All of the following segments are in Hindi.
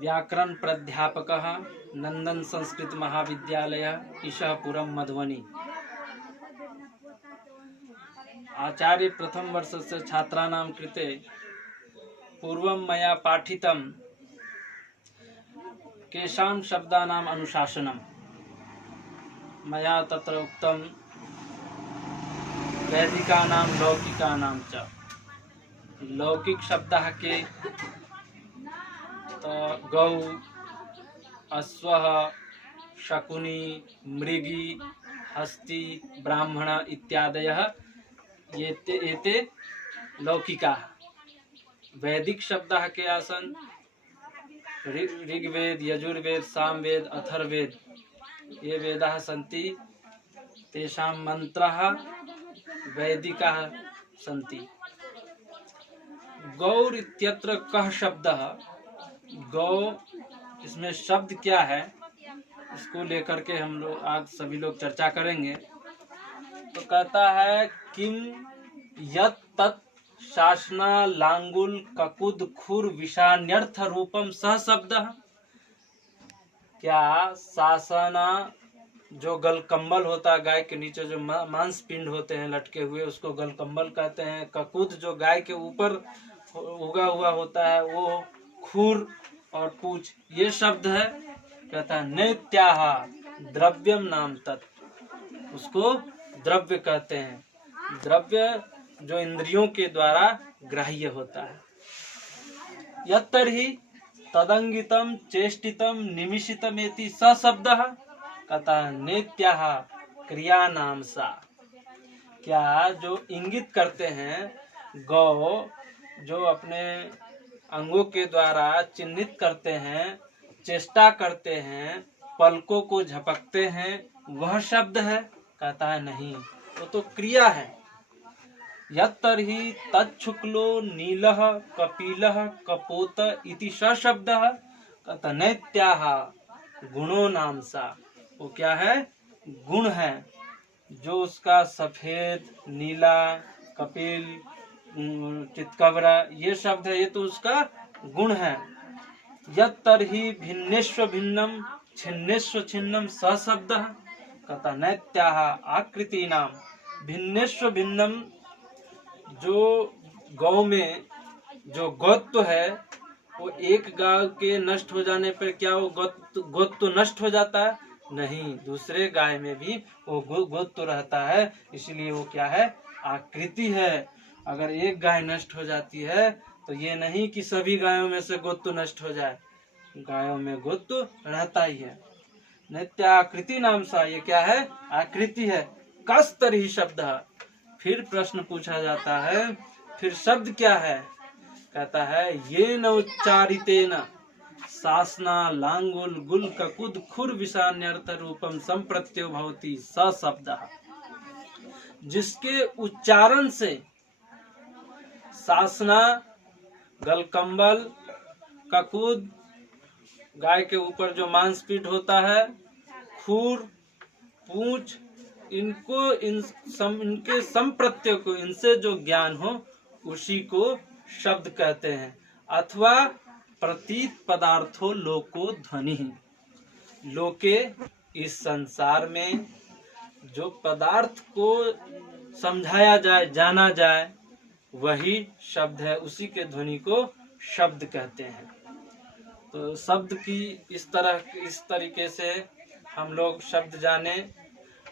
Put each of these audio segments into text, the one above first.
व्याकरण प्राध्यापकः नंदन संस्कृत महाविद्यालय ईशापुरम मधुबनी। आचार्य प्रथम वर्षस्य छात्राणां कृते पूर्वं मया पाठितं केषां शब्दानाम् अनुशासनं। मया तत्र उक्तं वैदिकानां लौकिकानां च। लौकिक शब्दः के गौ, अश्वः, शकुनी, मृगी, हस्ती, ब्राह्मण इत्यादयः एते लौकिकाः। वैदिक शब्दः के आसन ऋग्वेद, यजुर्वेद, सामवेद, अथर्ववेद ये वेदाः सन्ति। तेषां मंत्राः वैदिकाः सन्ति। गौर इत्यत्र कः शब्दः, गौ इसमें शब्द क्या है, इसको लेकर के हम लोग आज सभी लोग चर्चा करेंगे। तो कहता है किम यत् तत् शासना लांगुल ककुद खुर विषान्यर्थ रूपम सह शब्द। क्या शासना जो गलकम्बल होता है, गाय के नीचे जो मांस पिंड होते हैं लटके हुए, उसको गलकम्बल कहते हैं। ककुद जो गाय के ऊपर उगा हुआ होता है, वो खुर और पूछ, ये शब्द है। कहता है नैत्याह द्रव्यम नाम तत्, उसको द्रव्य कहते हैं। द्रव्य जो इंद्रियों के द्वारा ग्राह्य होता है। यत्तर्हि तदंगितम चेष्टितम निमिषितमेति स शब्दः। कहता है नेत्याह क्रिया नाम सा। क्या जो इंगित करते हैं, गौ जो अपने अंगों के द्वारा चिन्हित करते हैं, चेष्टा करते हैं, पलकों को झपकते हैं, वह शब्द है। कहता है नहीं, वो तो क्रिया है। यत्तर्हि तच्छुक्लो नीलः कपिलः कपोत इति स शब्दः। कहता नैत्याह गुणों नाम सा। वो क्या है, गुण है। जो उसका सफेद, नीला, कपिल, चितकबरा ये शब्द है, ये तो उसका गुण है। यत्तर्हि भिन्नेष्व भिन्नम छिन्नेष्व छिन्नम स शब्दः। कहता नैत्याह आकृति नाम। भिन्नेष्व भिन्नम, जो गौ में जो गोत्व है, वो एक गाय के नष्ट हो जाने पर क्या वो गोत्व नष्ट हो जाता है? नहीं, दूसरे गाय में भी वो गोत्व रहता है। इसलिए वो क्या है, आकृति है। अगर एक गाय नष्ट हो जाती है तो ये नहीं कि सभी गायों में से गोत्व नष्ट हो जाए, गायों में गोत्व रहता ही है। नित्य आकृति नाम सा, ये क्या है, आकृति है। कस्तरी शब्द। फिर प्रश्न पूछा जाता है, फिर शब्द क्या है? कहता है ये न उच्चारितेन सासना लांगुल गुल ककुद खुर विषान्यर्थ रूपम संप्रत्यो भवति स शब्द। जिसके उच्चारण से सासना, गलकम्बल, ककुद गाय के ऊपर जो मांसपीठ होता है, खुर, पूंछ, इनके संप्रत्यय को, इनसे जो ज्ञान हो उसी को शब्द कहते हैं। अथवा प्रतीत पदार्थो लोको ध्वनि। लोके इस संसार में जो पदार्थ को समझाया जाए, जाना जाए, वही शब्द है। उसी के ध्वनि को शब्द कहते हैं। तो शब्द की इस तरीके से हम लोग शब्द जाने।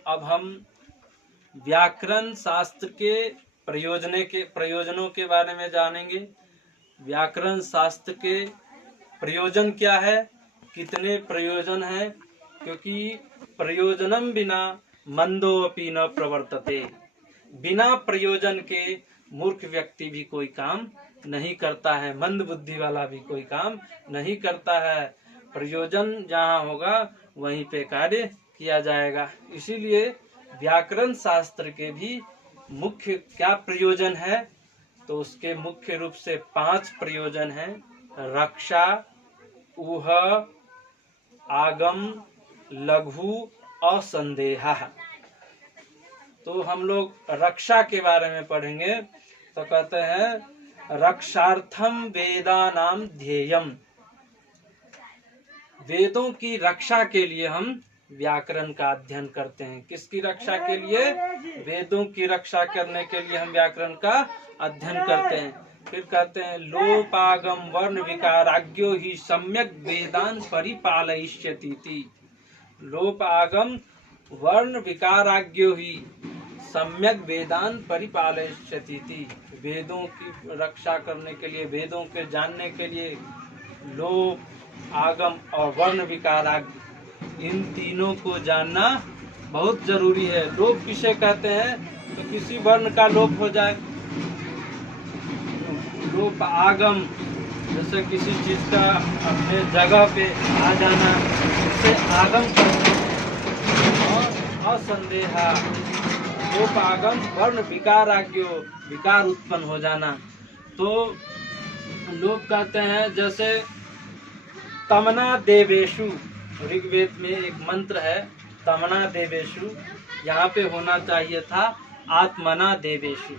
अब हम व्याकरण शास्त्र के प्रयोजनों के बारे में जानेंगे। व्याकरण शास्त्र के प्रयोजन क्या है, कितने प्रयोजन हैं? क्योंकि प्रयोजनम बिना मंदोऽपि न प्रवर्तते। बिना प्रयोजन के मूर्ख व्यक्ति भी कोई काम नहीं करता है, मंद बुद्धि वाला भी कोई काम नहीं करता है। प्रयोजन जहाँ होगा वहीं पे कार्य किया जाएगा। इसीलिए व्याकरण शास्त्र के भी मुख्य क्या प्रयोजन है, तो उसके मुख्य रूप से 5 प्रयोजन हैं। रक्षा, ऊह, आगम, लघु, असंदेह। तो हम लोग रक्षा के बारे में पढ़ेंगे। तो कहते हैं रक्षार्थम वेदानाम ध्येयम। वेदों की रक्षा के लिए हम व्याकरण का अध्ययन करते हैं। किसकी रक्षा के लिए? वेदों की रक्षा करने के लिए हम व्याकरण का अध्ययन करते हैं। फिर कहते हैं लोपागम वर्ण विकाराज्ञो ही सम्यक वेदान परिपालयिष्यति। लोपागम वर्ण विकाराज्ञो ही सम्यक वेदान परिपालयिष्यति। वेदों की रक्षा करने के लिए, वेदों के जानने के लिए लोप, आगम और वर्ण विकाराज्ञ, इन तीनों को जानना बहुत जरूरी है। लोप किसे कहते हैं? तो किसी वर्ण का लोप हो जाए। लोप आगम, जैसे किसी चीज का अपने जगह पे आ जाना, इसे आगम कहते हैं। और असंदेहा लोप आगम वर्ण विकाराज्ञो, विकार उत्पन्न हो जाना। तो लोप कहते हैं जैसे तमना देवेशु, ऋग्वेद में एक मंत्र है तमना देवेशु, यहाँ पे होना चाहिए था आत्मना देवेशु।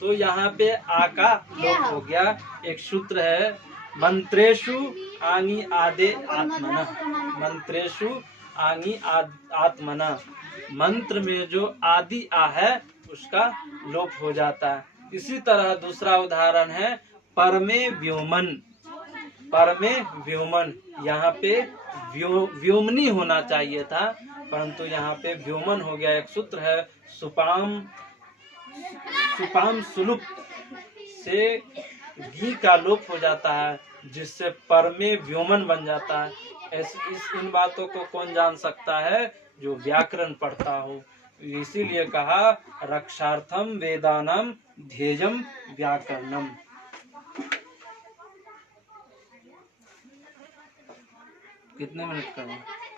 तो यहाँ पे आ का लोप हो गया। एक सूत्र है मंत्रेषु आंगी आदे आत्मना, मंत्रेषु आंगी आत्मना, मंत्र में जो आदि आ है उसका लोप हो जाता है। इसी तरह दूसरा उदाहरण है परमे व्योमन, परमे व्योमन, यहाँ पे व्योमनी होना चाहिए था परंतु यहाँ पे व्योमन हो गया। एक सूत्र है सुपाम, सुपाम सुलुप से गी का लोप हो जाता है जिससे परमे व्योमन बन जाता है। इन बातों को कौन जान सकता है? जो व्याकरण पढ़ता हो। इसीलिए कहा रक्षार्थम वेदानाम ध्येयम व्याकरणम। कितने मिनट का है?